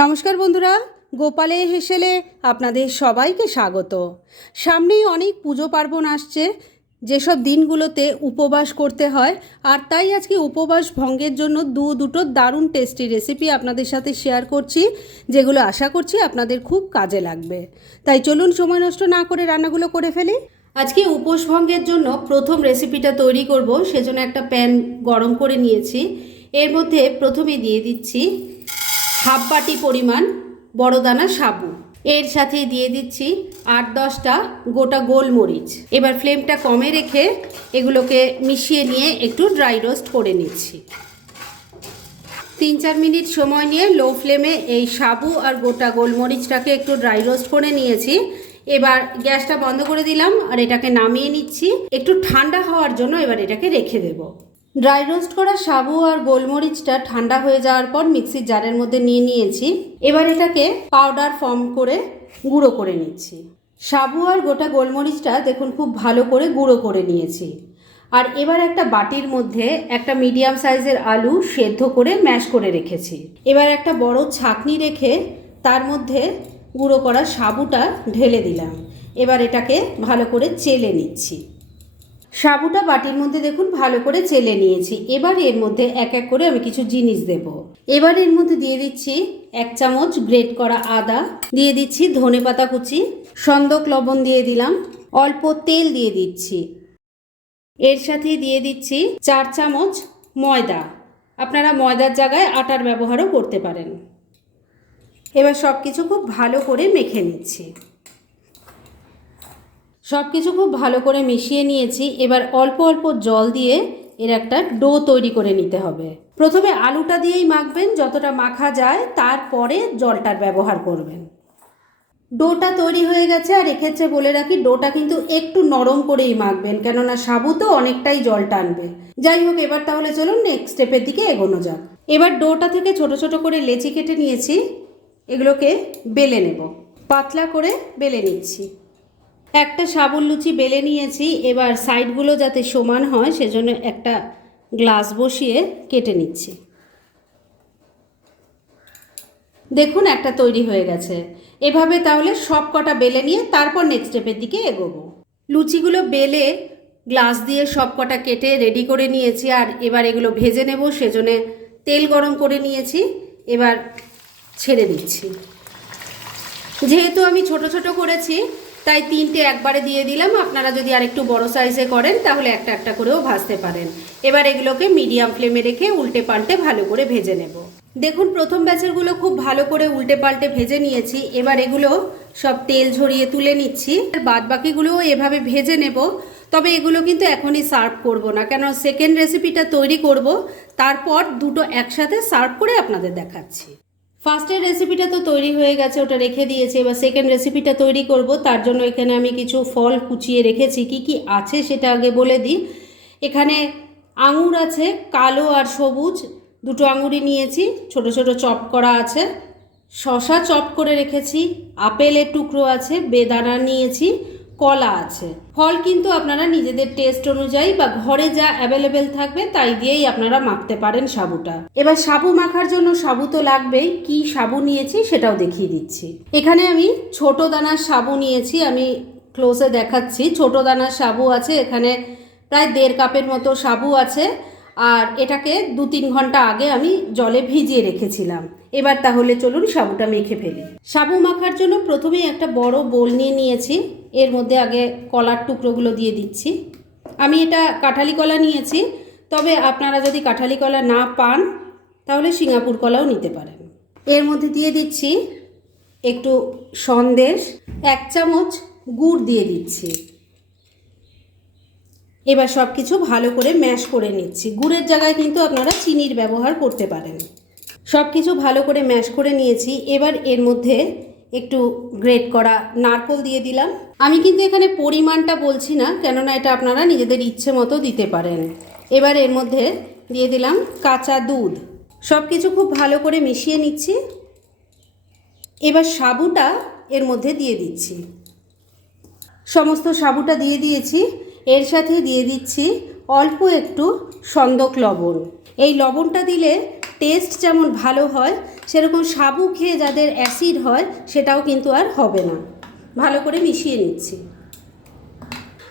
নমস্কার বন্ধুরা, গোপালে হেসেলে আপনাদের সবাইকে স্বাগত। সামনেই অনেক পুজো পার্বণ আসছে, যেসব দিনগুলোতে উপবাস করতে হয়, আর তাই আজকে উপবাস ভঙ্গের জন্য দু দুটো দারুণ টেস্টি রেসিপি আপনাদের সাথে শেয়ার করছি, যেগুলো আশা করছি আপনাদের খুব কাজে লাগবে। তাই চলুন সময় নষ্ট না করে রান্নাগুলো করে ফেলি। আজকে উপোস ভঙ্গের জন্য প্রথম রেসিপিটা তৈরি করব, সেজন্য একটা প্যান গরম করে নিয়েছি। এর মধ্যে প্রথমে দিয়ে দিচ্ছি হাফ বাটি পরিমাণ বড় দানা সাবু। এর সাথে দিয়ে দিচ্ছি আট দশটা গোটা গোলমরিচ। এবার ফ্লেমটা কমে রেখে এগুলোকে মিশিয়ে নিয়ে একটু ড্রাই রোস্ট করে নিচ্ছি। তিন চার মিনিট সময় নিয়ে লো ফ্লেমে এই সাবু আর গোটা গোলমরিচটাকে একটু ড্রাই রোস্ট করে নিয়েছি। এবার গ্যাসটা বন্ধ করে দিলাম আর এটাকে নামিয়ে নিচ্ছি। একটু ঠান্ডা হওয়ার জন্য এবার এটাকে রেখে দেবো। ড্রাই রোস্ট করা সাবু আর গোলমরিচটা ঠান্ডা হয়ে যাওয়ার পর মিক্সির জারের মধ্যে নিয়ে নিয়েছি। এবার এটাকে পাউডার ফর্ম করে গুঁড়ো করে নিচ্ছি। সাবু আর গোটা গোলমরিচটা দেখুন খুব ভালো করে গুঁড়ো করে নিয়েছি। আর এবার একটা বাটির মধ্যে একটা মিডিয়াম সাইজের আলু সেদ্ধ করে ম্যাশ করে রেখেছি। এবার একটা বড় ছাকনি রেখে তার মধ্যে গুঁড়ো করা সাবুটা ঢেলে দিলাম। এবার এটাকে ভালো করে চেলে নিচ্ছি। সাবুটা বাটির মধ্যে দেখুন, ভালো করে চেলে নিয়েছি। এবার এর মধ্যে এক এক করে আমি কিছু জিনিস দেব। এবার এর মধ্যে দিয়ে দিচ্ছি এক চামচ গ্রেট করা আদা, দিয়ে দিচ্ছি ধনে পাতা কুচি, সন্দক লবণ দিয়ে দিলাম, অল্প তেল দিয়ে দিচ্ছি। এর সাথে দিয়ে দিচ্ছি চার চামচ ময়দা। আপনারা ময়দার জায়গায় আটার ব্যবহারও করতে পারেন। এবার সব কিছু খুব ভালো করে মেখে নিচ্ছি। সব কিছু খুব ভালো করে মিশিয়ে নিয়েছি। এবার অল্প অল্প জল দিয়ে এর একটা ডো তৈরি করে নিতে হবে। প্রথমে আলুটা দিয়েই মাখবেন, যতটা মাখা যায় তারপরে জলটার ব্যবহার করবেন। ডোটা তৈরি হয়ে গেছে, আর এক্ষেত্রে বলে রাখি ডোটা কিন্তু একটু নরম করেই মাখবেন, কেননা সাবু তো অনেকটাই জল টানবে। যাই হোক, এবার তাহলে চলুন নেক্সট স্টেপের দিকে এগোনো যাক। এবার ডোটা থেকে ছোট ছোট করে লেচি কেটে নিয়েছি, এগুলোকে বেলে নেব। পাতলা করে বেলে নিচ্ছি। একটা সাবুন লুচি বেলে নিয়েছি, এবার সাইডগুলো যাতে সমান হয়, সেজন্য একটা গ্লাস বসিয়ে কেটে নিচ্ছি। দেখুন, একটা তৈরি হয়ে গেছে। এভাবে তাহলে সব কটা বেলে নিয়ে তারপর নেক্সট স্টেপের দিকে এগোবো। লুচিগুলো বেলে গ্লাস দিয়ে সব কটা কেটে রেডি করে নিয়েছি, আর এবার এগুলো ভেজে নেব, সেজন্য তেল গরম করে নিয়েছি, এবার ছেড়ে দিচ্ছি। যেহেতু আমি ছোট ছোট করেছি তাই তিনটে একবারে দিয়ে দিলাম। আপনারা যদি আরেকটু বড় সাইজে করেন, তাহলে একটা একটা করেও ভাজতে পারেন। এবার এগুলোকে মিডিয়াম ফ্লেমে রেখে উল্টে পাল্টে ভালো করে ভেজে নেব। দেখুন, প্রথম ব্যাচেরগুলো খুব ভালো করে উল্টে পাল্টে ভেজে নিয়েছি। এবার এগুলো সব তেল ঝরিয়ে তুলে নিচ্ছি। আর বাদ বাকিগুলোও এভাবে ভেজে নেব। তবে এগুলো কিন্তু এখনই সার্ভ করব না। কেন সেকেন্ড রেসিপিটা তৈরি করব। তারপর দুটো একসাথে সার্ভ করে আপনাদের দেখাচ্ছি। ফার্স্টের রেসিপিটা তো তৈরি হয়ে গেছে, ওটা রেখে দিয়েছি। এবার সেকেন্ড রেসিপিটা তৈরি করব, তার জন্য এখানে আমি কিছু ফল কুচিয়ে রেখেছি। কি কি আছে সেটা আগে বলে দিই। এখানে আঙুর আছে, কালো আর সবুজ, দুটো আঙুরই নিয়েছি, ছোট ছোট চপ করা আছে। শশা চপ করে রেখেছি, আপেলের টুকরো আছে, বেদানা নিয়েছি কলা আছে। ফল কিন্তু আপনারা নিজেদের টেস্ট অনুযায়ী বা ঘরে যা অ্যাভেলেবেল থাকবে তাই দিয়েই আপনারা মাখতে পারেন সাবুটা। এবার সাবু মাখার জন্য সাবু তো লাগবেই, কি সাবু নিয়েছি সেটাও দেখিয়ে দিচ্ছি। এখানে আমি ছোট দানার সাবু নিয়েছি, আমি ক্লোজে দেখাচ্ছি। ছোট দানার সাবু আছে, এখানে প্রায় দেড় কাপের মতো সাবু আছে। আর এটাকে দু তিন ঘণ্টা আগে আমি জলে ভিজিয়ে রেখেছিলাম। এবার তাহলে চলুন সাবুটা মেখে ফেলি। সাবু মাখার জন্য প্রথমেই একটা বড় বোল নিয়ে নিয়েছি। এর মধ্যে আগে কলার টুকরোগুলো দিয়ে দিচ্ছি। আমি এটা কাঁঠালি কলা নিয়েছি। তবে আপনারা যদি কাঁঠালি কলা না পান, তাহলে সিঙ্গাপুর কলাও নিতে পারেন। এর মধ্যে দিয়ে দিচ্ছি একটু সন্দেশ, এক চামচ গুড় দিয়ে দিচ্ছি। এবার সব কিছু ভালো করে ম্যাশ করে নিচ্ছি। গুড়ের জায়গায় কিন্তু আপনারা চিনির ব্যবহার করতে পারেন। সব কিছু ভালো করে ম্যাশ করে নিয়েছি। এবার এর মধ্যে একটু গ্রেট করা নারকোল দিয়ে দিলাম। আমি কিন্তু এখানে পরিমাণটা বলছি না, কেননা এটা আপনারা নিজেদের ইচ্ছে মতো দিতে পারেন। এবার এর মধ্যে দিয়ে দিলাম কাঁচা দুধ। সব কিছু খুব ভালো করে মিশিয়ে নিচ্ছি। এবার সাবুটা এর মধ্যে দিয়ে দিচ্ছি। সমস্ত সাবুটা দিয়ে দিয়েছি। এর সাথে দিয়ে দিচ্ছি অল্প একটু সন্দক লবণ। এই লবণটা দিলে টেস্ট যেমন ভালো হয়, সেরকম সাবু খেয়ে যাদের অ্যাসিড হয়, সেটাও কিন্তু আর হবে না। ভালো করে মিশিয়ে নিচ্ছি।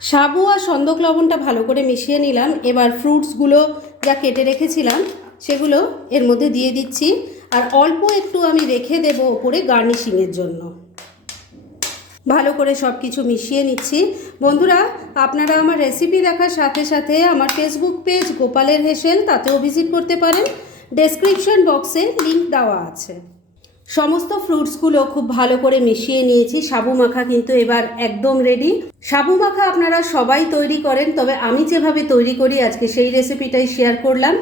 সাবু আর সন্দক লবণটা ভালো করে মিশিয়ে নিলাম। এবার ফ্রুটসগুলো যা কেটে রেখেছিলাম, সেগুলো এর মধ্যে দিয়ে দিচ্ছি। আর অল্প একটু আমি রেখে দেব ওপরে গার্নিশিংয়ের জন্য। ভালো করে সব কিছু মিশিয়ে নিচ্ছি। বন্ধুরা, আপনারা আমার রেসিপি দেখার সাথে সাথে আমার ফেসবুক পেজ গোপালের হেসেল, তাতেও ভিজিট করতে পারেন। ডেসক্রিপশন বক্সে লিংক দেওয়া আছে। সমস্ত ফ্রুটসগুলো খুব ভালো করে মিশিয়ে নিয়েছি। সাবু মাখা কিন্তু এবার একদম রেডি সাবু মাখা আপনারা সবাই তৈরি করেন, তবে আমি যেভাবে তৈরি করি, আজকে সেই রেসিপিটাই শেয়ার করলাম।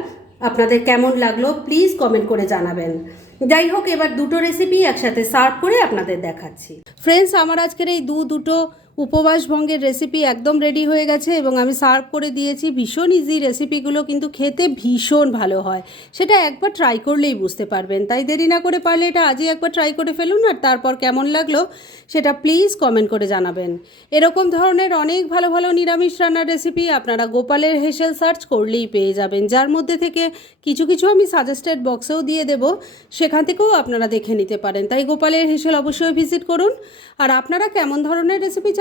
আপনাদের কেমন লাগল প্লিজ কমেন্ট করে জানাবেন। যাই হোক, এবার দুটো রেসিপি একসাথে সার্ভ করে আপনাদের দেখাচ্ছি। ফ্রেন্ডস আমার আজকের এই দু দুটো উপবাস ভঙ্গের রেসিপি একদম রেডি হয়ে গেছে এবং আমি সার্ভ করে দিয়েছি। ভীষণ ইজি রেসিপিগুলো কিন্তু খেতে ভীষণ ভালো হয়। সেটা একবার ট্রাই করলেই বুঝতে পারবেন। তাই দেরি না করে পারলে এটা আজই একবার ট্রাই করে ফেলুন আর তারপর কেমন লাগল সেটা প্লিজ কমেন্ট করে জানাবেন। এরকম ধরনের অনেক ভালো ভালো নিরামিষ রান্নার রেসিপি আপনারা গোপালের হেসেল সার্চ করলেই পেয়ে যাবেন। যার মধ্যে থেকে কিছু কিছু আমি সাজেস্টেড বক্সেও দিয়ে দেব। সেখান থেকেও আপনারা দেখে নিতে পারেন। তাই গোপালের হেসেল অবশ্যই ভিজিট করুন। আর আপনারা কেমন ধরনের রেসিপি